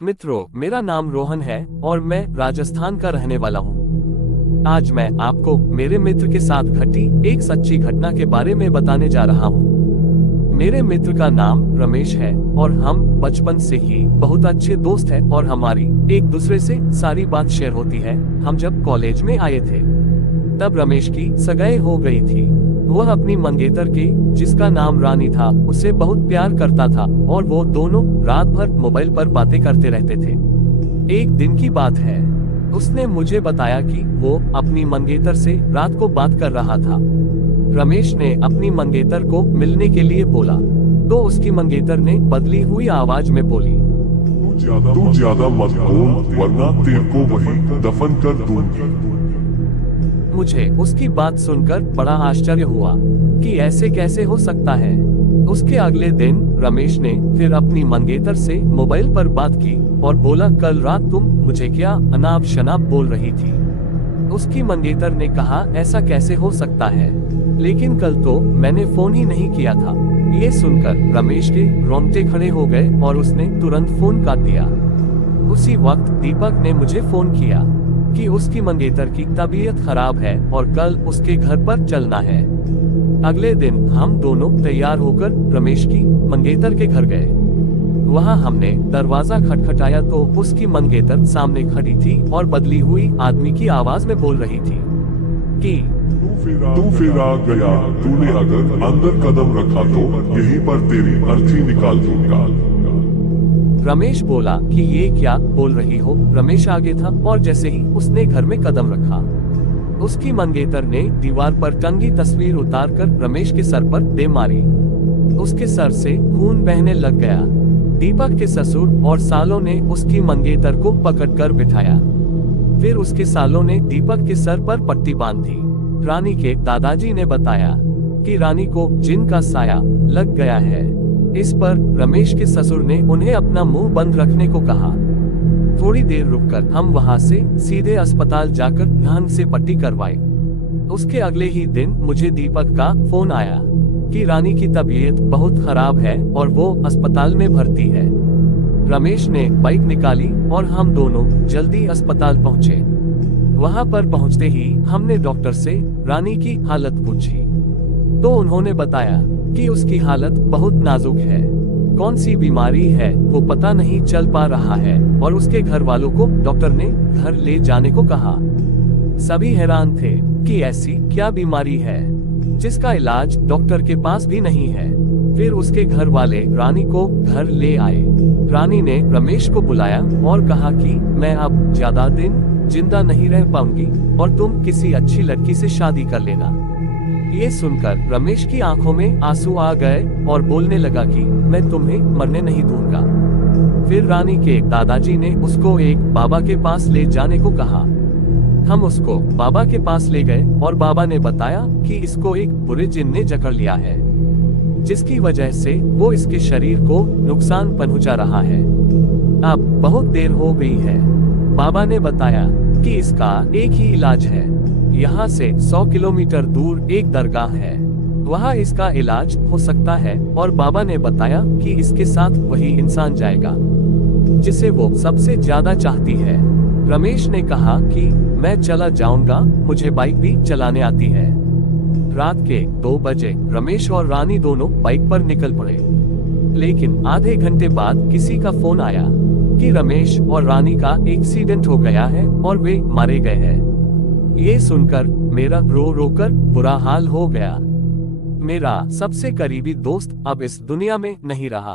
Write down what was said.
मित्रों, मेरा नाम रोहन है और मैं राजस्थान का रहने वाला हूँ। आज मैं आपको मेरे मित्र के साथ घटी एक सच्ची घटना के बारे में बताने जा रहा हूँ। मेरे मित्र का नाम रमेश है और हम बचपन से ही बहुत अच्छे दोस्त हैं और हमारी एक दूसरे से सारी बात शेयर होती है। हम जब कॉलेज में आए थे तब रमेश की सगाई हो गई थी। वह अपनी मंगेतर के, जिसका नाम रानी था, उसे बहुत प्यार करता था और वो दोनों रात भर मोबाइल पर बातें करते रहते थे। एक दिन की बात है, उसने मुझे बताया कि वो अपनी मंगेतर से रात को बात कर रहा था। रमेश ने अपनी मंगेतर को मिलने के लिए बोला तो उसकी मंगेतर ने बदली हुई आवाज में बोली, तू ज्यादा मत बोल वरना तेरे को वही दफन कर दूंगी। मुझे उसकी बात सुनकर बड़ा आश्चर्य हुआ कि ऐसे कैसे हो सकता है। उसके अगले दिन रमेश ने फिर अपनी मंगेतर से मोबाइल पर बात की और बोला, कल रात तुम मुझे क्या अनाप शनाप बोल रही थी। उसकी मंगेतर ने कहा, ऐसा कैसे हो सकता है, लेकिन कल तो मैंने फोन ही नहीं किया था। ये सुनकर रमेश के रोंगटे खड़े हो गए और उसने तुरंत फोन काट दिया। उसी वक्त दीपक ने मुझे फोन किया कि उसकी मंगेतर की तबीयत खराब है और कल उसके घर पर चलना है। अगले दिन हम दोनों तैयार होकर रमेश की मंगेतर के घर गए। वहां हमने दरवाजा खटखटाया तो उसकी मंगेतर सामने खड़ी थी और बदली हुई आदमी की आवाज में बोल रही थी कि तू फिर आ गया, तूने अगर अंदर कदम रखा तो यहीं पर तेरी अर्थी निकाल दूंगा। रमेश बोला कि ये क्या बोल रही हो। रमेश आगे था और जैसे ही उसने घर में कदम रखा, उसकी मंगेतर ने दीवार पर टंगी तस्वीर उतारकर रमेश के सर पर दे मारी। उसके सर से खून बहने लग गया। दीपक के ससुर और सालों ने उसकी मंगेतर को पकड़कर बिठाया। फिर उसके सालों ने दीपक के सर पर पट्टी बांधी। रानी के दादाजी ने बताया कि रानी को जिन का साया लग गया है। इस पर रमेश के ससुर ने उन्हें अपना मुंह बंद रखने को कहा। थोड़ी देर रुककर हम वहां से सीधे अस्पताल जाकर ध्यान से पट्टी करवाई। उसके अगले ही दिन मुझे दीपक का फोन आया कि रानी की तबीयत बहुत खराब है और वो अस्पताल में भर्ती है। रमेश ने बाइक निकाली और हम दोनों जल्दी अस्पताल पहुंचे। वहां पर पहुंचते ही हमने डॉक्टर से रानी की हालत पूछी तो उन्होंने बताया कि उसकी हालत बहुत नाजुक है। कौन सी बीमारी है वो पता नहीं चल पा रहा है और उसके घर वालों को डॉक्टर ने घर ले जाने को कहा। सभी हैरान थे कि ऐसी क्या बीमारी है जिसका इलाज डॉक्टर के पास भी नहीं है। फिर उसके घर वाले रानी को घर ले आए। रानी ने रमेश को बुलाया और कहा कि मैं अब ज्यादा दिन जिंदा नहीं रह पाऊंगी और तुम किसी अच्छी लड़की से शादी कर लेना। ये सुनकर रमेश की आंखों में आंसू आ गए और बोलने लगा कि मैं तुम्हें मरने नहीं दूंगा। फिर रानी के दादाजी ने उसको एक बाबा के पास ले जाने को कहा। हम उसको बाबा के पास ले गए और बाबा ने बताया कि इसको एक बुरे जिन ने जकड़ लिया है, जिसकी वजह से वो इसके शरीर को नुकसान पहुंचा रहा है। अब बहुत देर हो गई है। बाबा ने बताया कि इसका एक ही इलाज है। यहाँ से 100 किलोमीटर दूर एक दरगाह है, वहाँ इसका इलाज हो सकता है। और बाबा ने बताया कि इसके साथ वही इंसान जाएगा जिसे वो सबसे ज्यादा चाहती है। रमेश ने कहा कि मैं चला जाऊंगा, मुझे बाइक भी चलाने आती है। रात के 2 बजे रमेश और रानी दोनों बाइक पर निकल पड़े, लेकिन आधे घंटे बाद किसी का फोन आया कि रमेश और रानी का एक्सीडेंट हो गया है और वे मारे गए हैं। ये सुनकर मेरा रो रो कर बुरा हाल हो गया। मेरा सबसे करीबी दोस्त अब इस दुनिया में नहीं रहा।